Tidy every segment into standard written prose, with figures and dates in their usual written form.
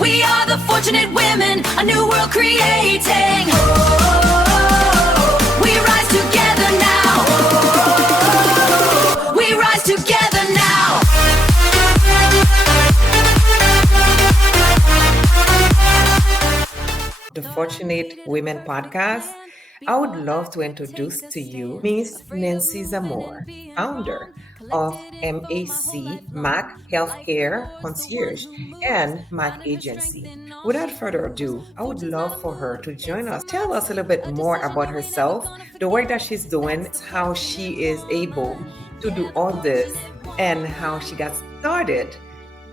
We are the fortunate women, a new world creating. We rise together now. We rise together now. The Fortunate Women podcast, I would love to introduce to you Miss Nancy Zamor, founder of MAC Healthcare Concierge and MAC Agency. Without further ado, I would love for her to join us. Tell us a little bit more about herself, the work that she's doing, how she is able to do all this, and how she got started,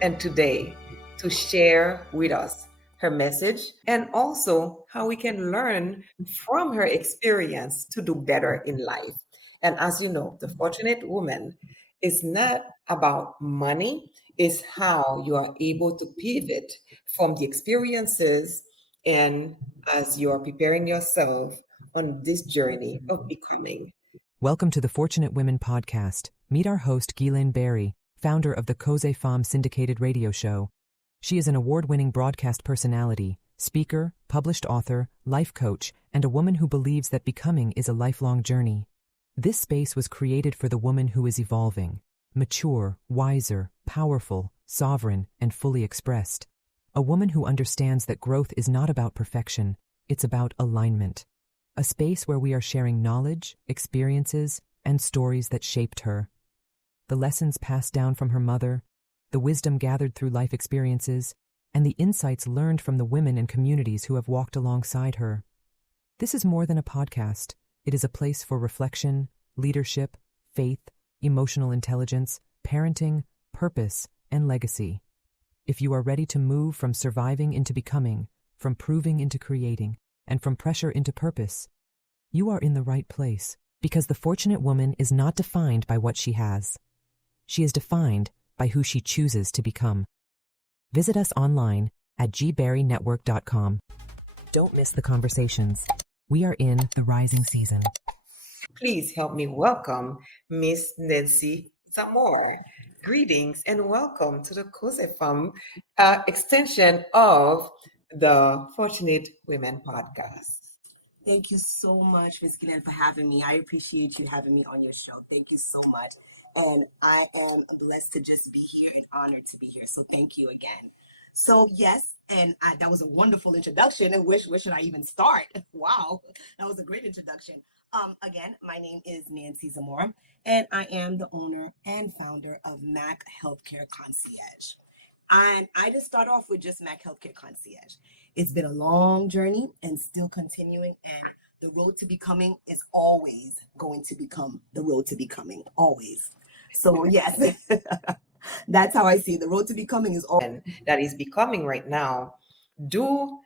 and today to share with us her message, and also how we can learn from her experience to do better in life. And as you know, the fortunate woman is not about money, it's how you are able to pivot from the experiences and as you are preparing yourself on this journey of becoming. Welcome to the Fortunate Women podcast. Meet our host, Guylene Berry, founder of the Cause Femme syndicated radio show. She is an award-winning broadcast personality, speaker, published author, life coach, and a woman who believes that becoming is a lifelong journey. This space was created for the woman who is evolving, mature, wiser, powerful, sovereign, and fully expressed. A woman who understands that growth is not about perfection, it's about alignment. A space where we are sharing knowledge, experiences, and stories that shaped her. The lessons passed down from her mother, the wisdom gathered through life experiences, and the insights learned from the women and communities who have walked alongside her. This is more than a podcast. It is a place for reflection, leadership, faith, emotional intelligence, parenting, purpose, and legacy. If you are ready to move from surviving into becoming, from proving into creating, and from pressure into purpose, you are in the right place, because the fortunate woman is not defined by what she has. She is defined by who she chooses to become. Visit us online at gberrynetwork.com. Don't miss the conversations. We are in the rising season. Please help me welcome Miss Nancy Zamor. Greetings and welcome to the Cause Femme extension of the Fortunate Women podcast. Thank you so much, Ms. Guylene, for having me. I appreciate you having me on your show. Thank you so much. And I am blessed to just be here and honored to be here. So thank you again. So yes, and that was a wonderful introduction. And where should I even start? Wow, that was a great introduction. Again, my name is Nancy Zamor, and I am the owner and founder of MAC Healthcare Concierge. And I just start off with just MAC Healthcare Concierge. It's been a long journey and still continuing, and the road to becoming is always going to become the road to becoming, always. So yes, that's how I see it. The road to becoming is always. That is becoming right now. Do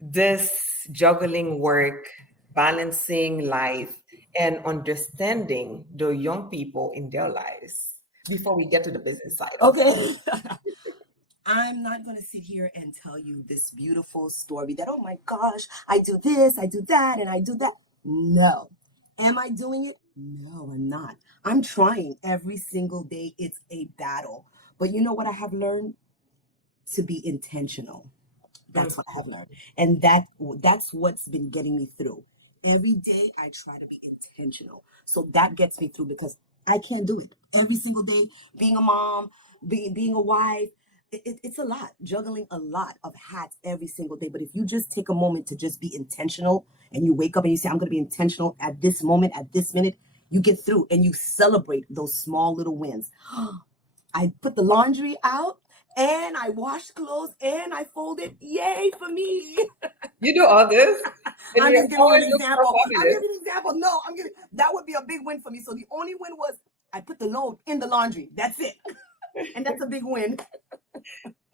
this juggling work, balancing life, and understanding the young people in their lives before we get to the business side. Okay. I'm not going to sit here and tell you this beautiful story that, oh my gosh, I do this, I do that, and I do that. No. Am I doing it? No, I'm not. I'm trying every single day. It's a battle. But you know what I have learned? To be intentional. That's what I have learned. And that's what's been getting me through. Every day I try to be intentional. So that gets me through because I can't do it. Every single day, being a mom, being a wife, it's a lot, juggling a lot of hats every single day. But if you just take a moment to just be intentional and you wake up and you say, I'm going to be intentional at this moment, at this minute, you get through and you celebrate those small little wins. I put the laundry out and I washed clothes and I folded. Yay for me. You do all this? I'm just giving you an example. No, that would be a big win for me. So the only win was I put the load in the laundry. That's it. And that's a big win.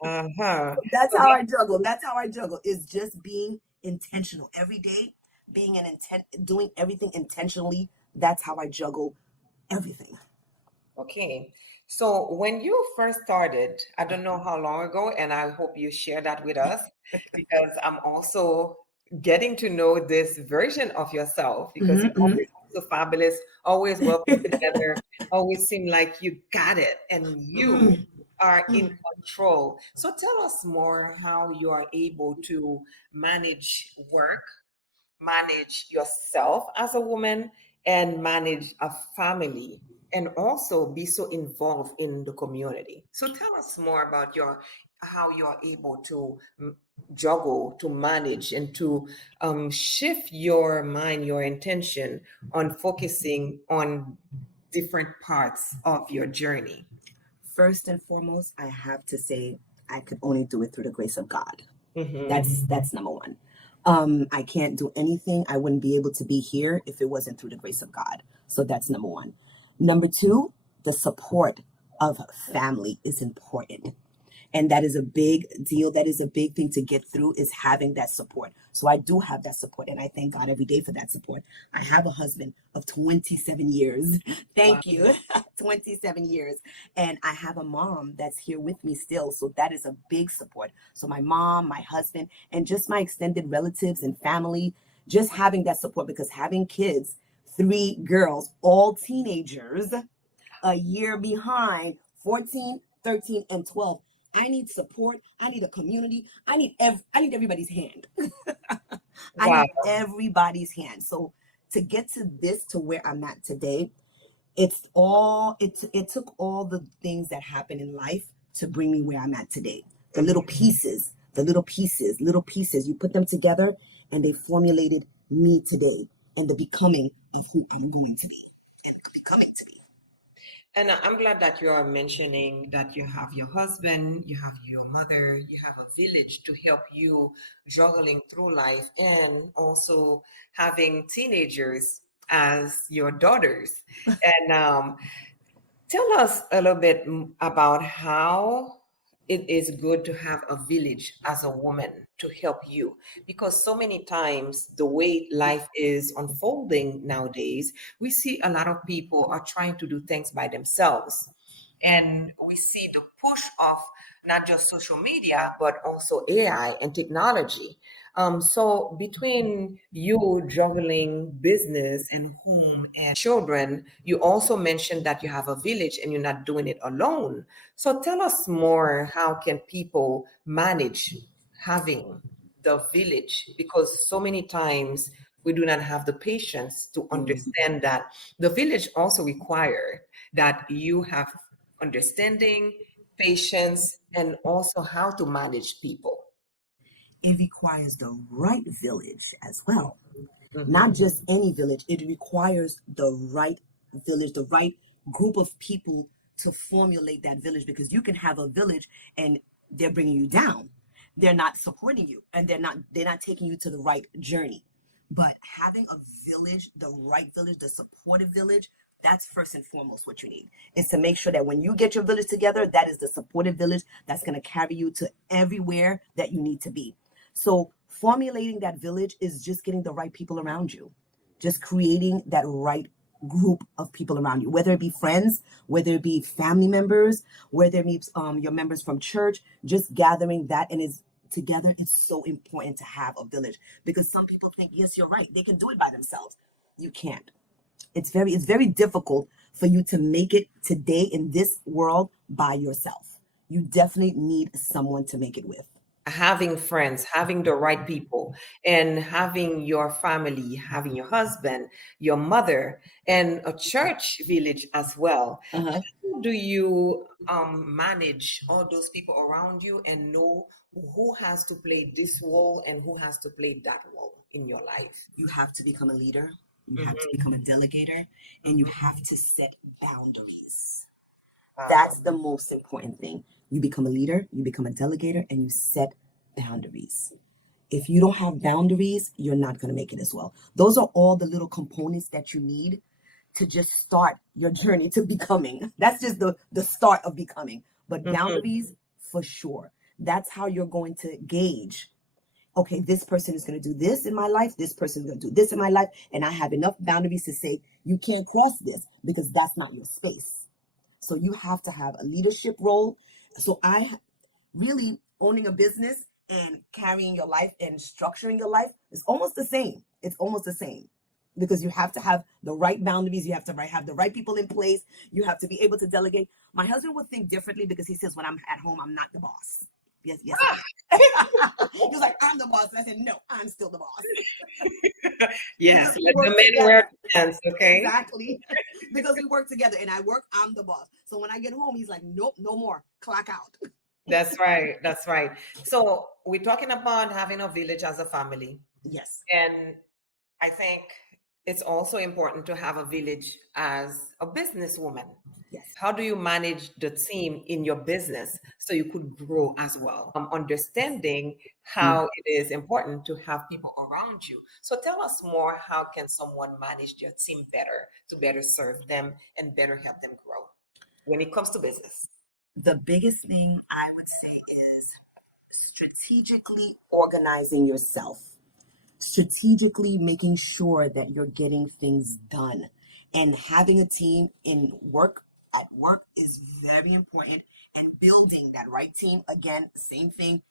That's how I juggle. That's how I juggle, is just being intentional every day, doing everything intentionally. That's how I juggle everything. Okay. So when you first started, I don't know how long ago, and I hope you share that with us because I'm also getting to know this version of yourself because you're always so fabulous, always well put together, always seem like you got it and you are in control. So tell us more how you are able to manage work, manage yourself as a woman, and manage a family, and also be so involved in the community. So tell us more about your how you are able to juggle, to manage, and to shift your mind, your intention on focusing on different parts of your journey. First and foremost, I have to say I could only do it through the grace of God. Mhm. That's number one. I can't do anything. I wouldn't be able to be here if it wasn't through the grace of God. So that's number one. Number two, the support of family is important. And that is a big deal. That is a big thing to get through, is having that support. So I do have that support, and I thank God every day for that support. I have a husband of 27 years. Thank you. 27 years. And I have a mom that's here with me still. So that is a big support. So my mom, my husband, and just my extended relatives and family, just having that support, because having kids, 3 girls, all teenagers, a year behind, 14, 13, and 12. I need support. I need a community. I need everybody's hand. I Wow. need everybody's hand. So to get to this, to where I'm at today, it took all the things that happened in life to bring me where I'm at today. The little pieces, little pieces, you put them together and they formulated me today and the becoming of who I'm going to be and becoming to be. And I'm glad that you are mentioning that you have your husband, you have your mother, you have a village to help you juggling through life, and also having teenagers as your daughters. And tell us a little bit about how it is good to have a village as a woman to help you. Because so many times, the way life is unfolding nowadays, we see a lot of people are trying to do things by themselves. And we see the push of not just social media, but also AI and technology. So between you juggling business and home and children, you also mentioned that you have a village and you're not doing it alone. So tell us more, how can people manage having the village? Because so many times we do not have the patience to understand that the village also require that you have understanding, patience, and also how to manage people. It requires the right village as well. Mhm. Not just any village, it requires the right village, the right group of people to formulate that village, because you can have a village and they're bringing you down. They're not supporting you, and they're not taking you to the right journey. But having a village, the right village, the supportive village, that's first and foremost what you need, is to make sure that when you get your village together, that is the supportive village that's going to carry you to everywhere that you need to be. So formulating that village is just getting the right people around you, just creating that right group of people around you, whether it be friends, whether it be family members, whether it be your members from church, just gathering that and is together. It's so important to have a village, because some people think, yes, you're right, they can do it by themselves. You can't. It's very difficult for you to make it today in this world by yourself. You definitely need someone to make it with. Having friends, having the right people, and having your family, having your husband, your mother, and a church village as well. Uh-huh. How do you manage all those people around you and know who has to play this role and who has to play that role in your life? You have to become a leader, you have to Mhm. become a delegator, and you have to set boundaries. Wow. That's the most important thing. You become a leader, you become a delegator, and you set boundaries. If you don't have boundaries, you're not going to make it as well. Those are all the little components that you need to just start your journey to becoming. That's just the start of becoming. But Mhm. boundaries, for sure. That's how you're going to gauge, okay, this person is going to do this in my life, this person is going to do this in my life, and I have enough boundaries to say, you can't cross this because that's not your space. So you have to have a leadership role. So really, owning a business and carrying your life and structuring your life is almost the same. It's almost the same. because you have to have the right boundaries. You have to have the right people in place. You have to be able to delegate. My husband would think differently because he says when I'm at home, I'm not the boss. Yes, yes. He was like, I'm the boss. And I said, no, I'm still the boss. Yes, Because we let work the men together. wear the pants, okay? Exactly. Because we work together and I work, I'm the boss. So when I get home, he's like, nope, no more. Clock out. That's right. That's right. So we're talking about having a village as a family. Yes. And I think it's also important to have a village as a businesswoman. Yes. How do you manage the team in your business so you could grow as well? Understanding how it is important to have people around you. So tell us more, how can someone manage their team better to better serve them and better help them grow when it comes to business? The biggest thing I would say is strategically organizing yourself, strategically making sure that you're getting things done, and having a team at work is very important, and building that right team, again, same thing,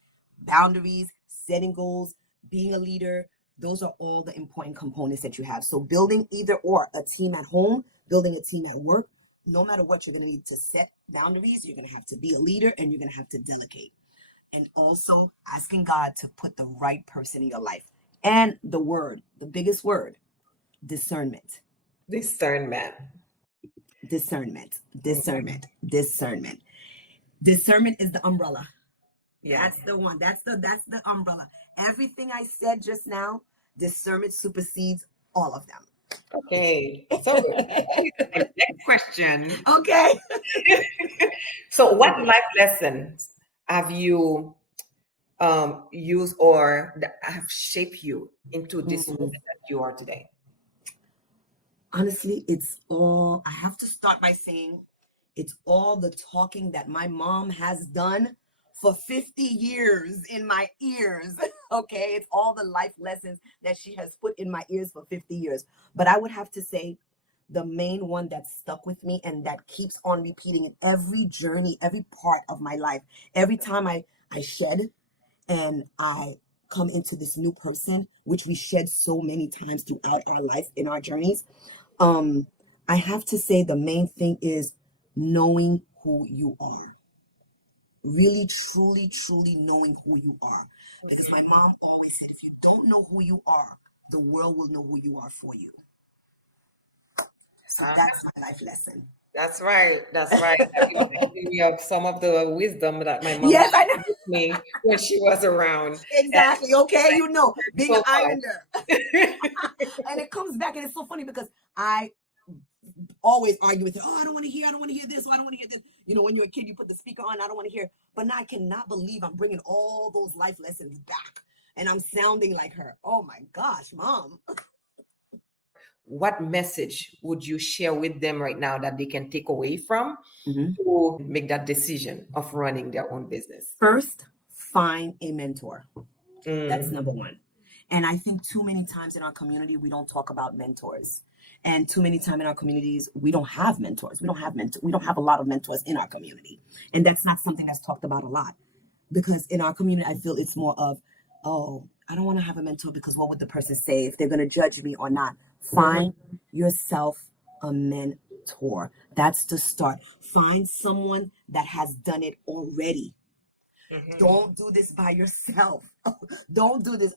boundaries, setting goals, being a leader. Those are all the important components that you have. So building either or, a team at home, building a team at work, no matter what, you're going to need to set boundaries. You're going to have to be a leader, and you're going to have to delegate. And also asking God to put the right person in your life. And the biggest word, discernment. Discernment. Discernment. Discernment. Discernment. Discernment is the umbrella. Yeah. That's the one. That's the umbrella. Everything I said just now, discernment supersedes all of them. Okay. So next question. Okay. So what life lessons have you used or that have shaped you into this woman that you are today? Honestly, I have to start by saying it's all the talking that my mom has done for 50 years in my ears. Okay. It's all the life lessons that she has put in my ears for 50 years. But I would have to say the main one that stuck with me and that keeps on repeating in every journey, every part of my life, every time I shed and I come into this new person, which we shed so many times throughout our life in our journeys. I have to say the main thing is knowing who you are. Really, truly, truly knowing who you are. Because my mom always said, if you don't know who you are, the world will know who you are for you. So that's my life lesson. That's right. That's right. That reminds me of some of the wisdom that my mom Yes, I shared know. with me when she was around. Exactly. Okay, And you know, being so an much. islander. And it comes back and it's so funny because I always argue with her. Oh, I don't want to hear this. Oh, I don't want to hear this. You know, when you're a kid, you put the speaker on. I don't want to hear. But now I cannot believe I'm bringing all those life lessons back. And I'm sounding like her. Oh my gosh, mom. What message would you share with them right now that they can take away from Mhm. to make that decision of running their own business? First, find a mentor. That's Mm. number one. And I think too many times in our community, we don't talk about mentors. And too many times in our communities, we don't have mentors. We don't have a lot of mentors in our community. And that's not something that's talked about a lot. Because in our community, I feel it's more of, oh, I don't want to have a mentor because what would the person say if they're going to judge me or not? Find yourself a mentor. That's the start. Find someone that has done it already. Don't do this by yourself. Don't do this.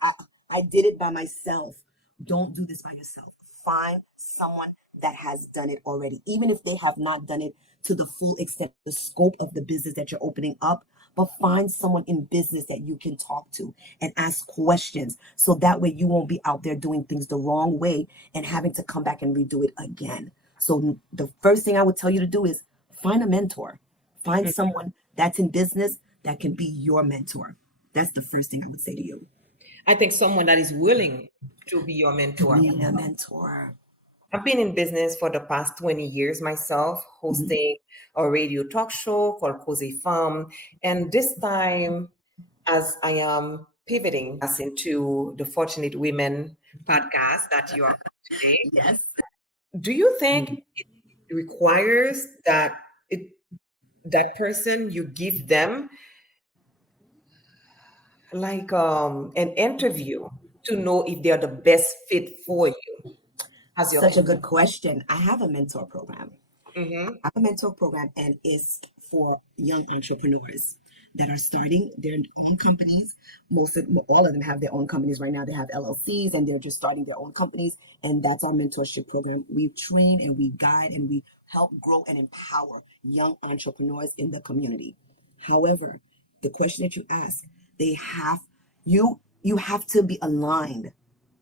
I did it by myself. Don't do this by yourself. Find someone that has done it already, even if they have not done it to the full extent, the scope of the business that you're opening up. But find someone in business that you can talk to and ask questions. So that way you won't be out there doing things the wrong way and having to come back and redo it again. So the first thing I would tell you to do is find a mentor. Find someone that's in business that can be your mentor. That's the first thing I would say to you. I think someone that is willing to be your mentor. Being a mentor. I've been in business for the past 20 years myself, hosting a radio talk show called Cozy Farm. And this time, as I am pivoting us into the Fortunate Women podcast that you are on today, Yes. do you think it requires that that person you give them like an interview to know if they're the best fit for you? Has your Such a good question. I have a mentor program. Mm-hmm. I have a mentor program, and it's for young entrepreneurs that are starting their own companies. All of them have their own companies right now. They have LLCs and they're just starting their own companies. And that's our mentorship program. We train and we guide and we help grow and empower young entrepreneurs in the community. However, the question that you ask, they have you have to be aligned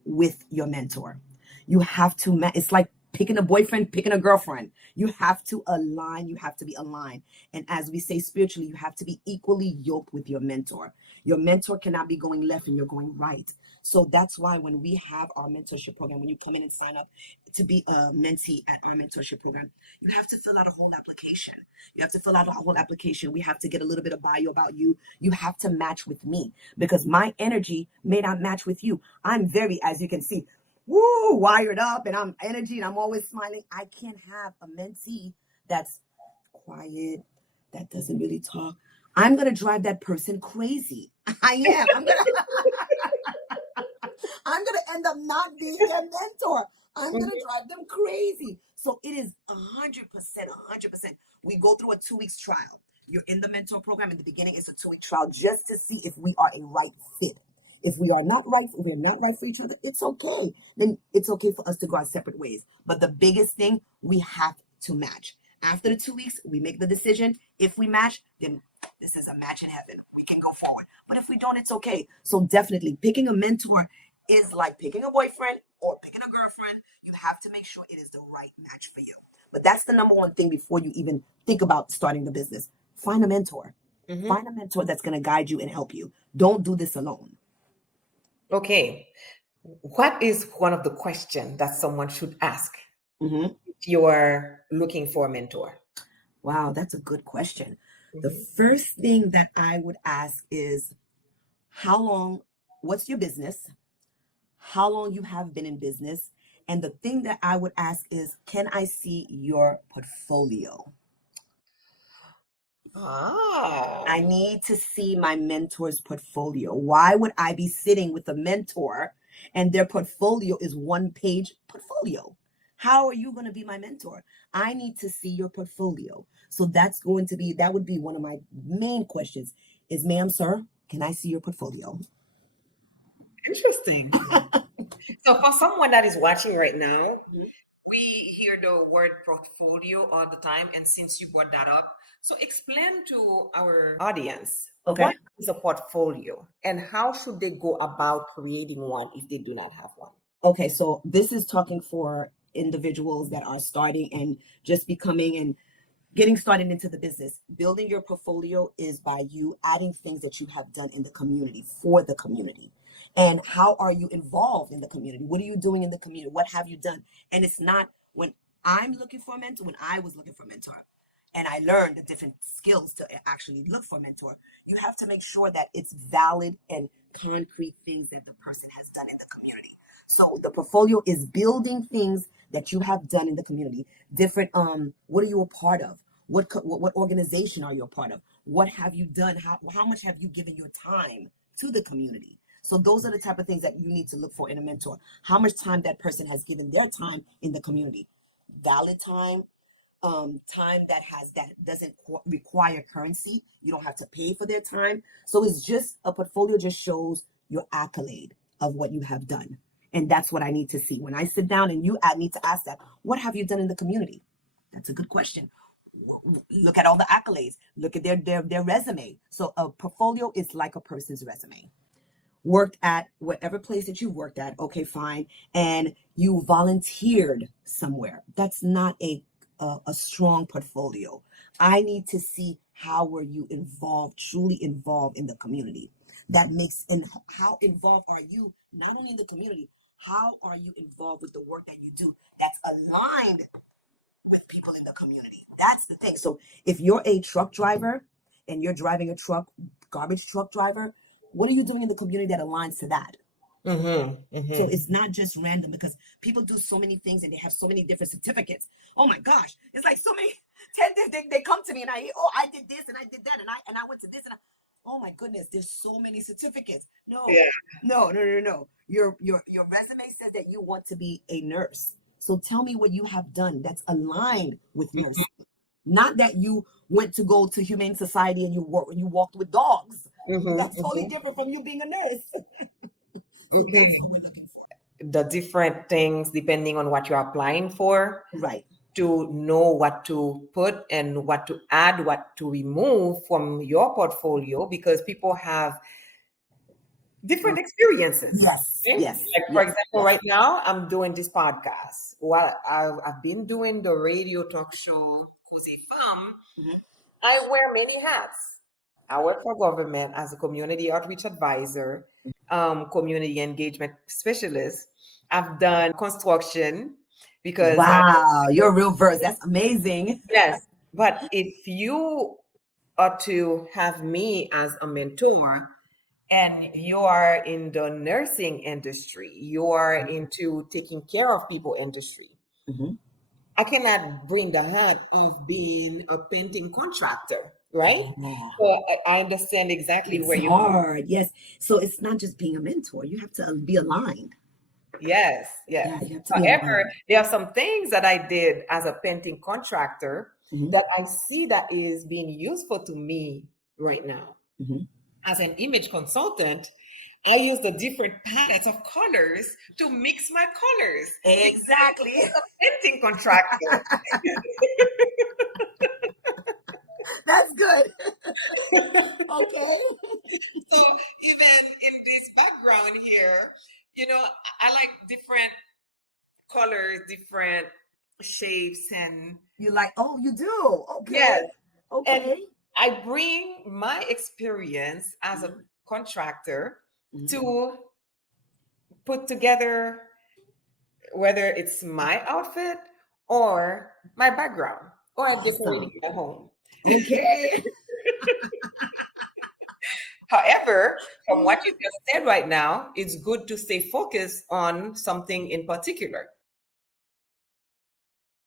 with your mentor. You have to it's like picking a boyfriend, picking a girlfriend. You have to align, you have to be aligned. And as we say spiritually, you have to be equally yoked with your mentor. Your mentor cannot be going left and you're going right. So that's why when we have our mentorship program, when you come in and sign up to be a mentee at our mentorship program, you have to fill out a whole application. You have to fill out a whole application. We have to get a little bit of bio about you. You have to match with me because my energy may not match with you. I'm very, as you can see, wired up and I'm energy and I'm always smiling. I can't have a mentee that's quiet, that doesn't really talk. I'm gonna drive that person crazy. I am. I'm gonna end up not being their mentor. I'm gonna drive them crazy. So it is 100%, 100%. We go through a 2 weeks trial. You're in the mentor program. In the beginning, it's a 2 week trial just to see if we are a right fit. If we are not right, if we're not right for each other, it's okay. Then it's okay for us to go our separate ways. But the biggest thing, we have to match. After the 2 weeks, we make the decision. If we match, then this is a match in heaven. We can go forward. But if we don't, it's okay. So definitely picking a mentor is like picking a boyfriend or picking a girlfriend. You have to make sure it is the right match for you. But that's the number one thing before you even think about starting the business. Find a mentor. Mm-hmm. Find a mentor that's going to guide you and help you. Don't do this alone. Okay. What is one of the questions that someone should ask Mm-hmm. if you're looking for a mentor? Wow, that's a good question. The Mm-hmm. first thing that I would ask is what's your business? How long you have been in business? And the thing that I would ask is, can I see your portfolio? I need to see my mentor's portfolio. Why would I be sitting with a mentor and their portfolio is 1-page portfolio? How are you going to be my mentor? I need to see your portfolio. So that would be one of my main questions is, ma'am, sir, can I see your portfolio? Interesting. So for someone that is watching right now, we hear the word portfolio all the time. And since you brought that up, so explain to our audience, Okay. what is a portfolio and how should they go about creating one if they do not have one? Okay, so this is talking for individuals that are starting and just becoming and getting started into the business. Building your portfolio is by you adding things that you have done in the community for the community. And how are you involved in the community? What are you doing in the community? What have you done? And it's not when I'm looking for a mentor, when I was looking for a mentor and I learned the different skills to actually look for a mentor, you have to make sure that it's valid and concrete things that the person has done in the community. So the portfolio is building things that you have done in the community. Different, what are you a part of? What organization are you a part of? What have you done? How much have you given your time to the community? So those are the type of things that you need to look for in a mentor. How much time that person has given their time in the community. Valid time, time that doesn't require currency. You don't have to pay for their time. So it's just a portfolio just shows your accolade of what you have done. And that's what I need to see. When I sit down and I need to ask that, what have you done in the community? That's a good question. Look at all the accolades. Look at their resume. So a portfolio is like a person's resume. Worked at whatever place that you worked at, okay, fine. And you volunteered somewhere. That's not a strong portfolio. I need to see how were you involved, truly involved in the community. And how involved are you not only in the community, how are you involved with the work that you do that's aligned with people in the community? That's the thing. So if you're a truck driver and you're driving a truck, garbage truck driver, what are you doing in the community that aligns to that? So it's not just random because people do so many things and they have so many different certificates. Oh my gosh, it's like so many. They come to me and I did this and I did that and I went to this and oh my goodness, there's so many certificates. No. Your resume says that you want to be a nurse. So tell me what you have done that's aligned with nursing. Not that you went to go to Humane Society and you walked with dogs. That's totally different from you being a nurse. So Okay. that's what we're looking for. The different things depending on what you're applying for, Right. to know what to put and what to add, what to remove from your portfolio, because people have different experiences. Yes. Okay? Yes. Like, for Yes. example, right now I'm doing this podcast. While I've been doing the radio talk show Cozy Farm, Mhm. I wear many hats. I work for government as a community outreach advisor, community engagement specialist. I've done construction because Wow, you're a real verse. That's amazing. yes, but if you are to have me as a mentor and you are in the nursing industry, you are into taking care of people industry, Mhm. I cannot bring the hat of being a painting contractor, right? Yeah. So I understand exactly It's where you. hard. Yes. So it's not just being a mentor. You have to be aligned. Yes, yes. Yeah, you have to be However, aligned. there are some things that I did as a painting contractor Mhm. that I see that is being useful to me right now. Mhm. As an image consultant, I use the different palettes of colors to mix my colors. Exactly. As a painting contractor. That's good. Okay. So even in this background here, I like different colors, different shapes, and You like, oh, you do. Okay. yes, and Okay. I bring my experience as a contractor Mhm. to put together whether it's my outfit or my background or I decorating Awesome. my home. Okay. However, from what you just said right now, it's good to stay focused on something in particular.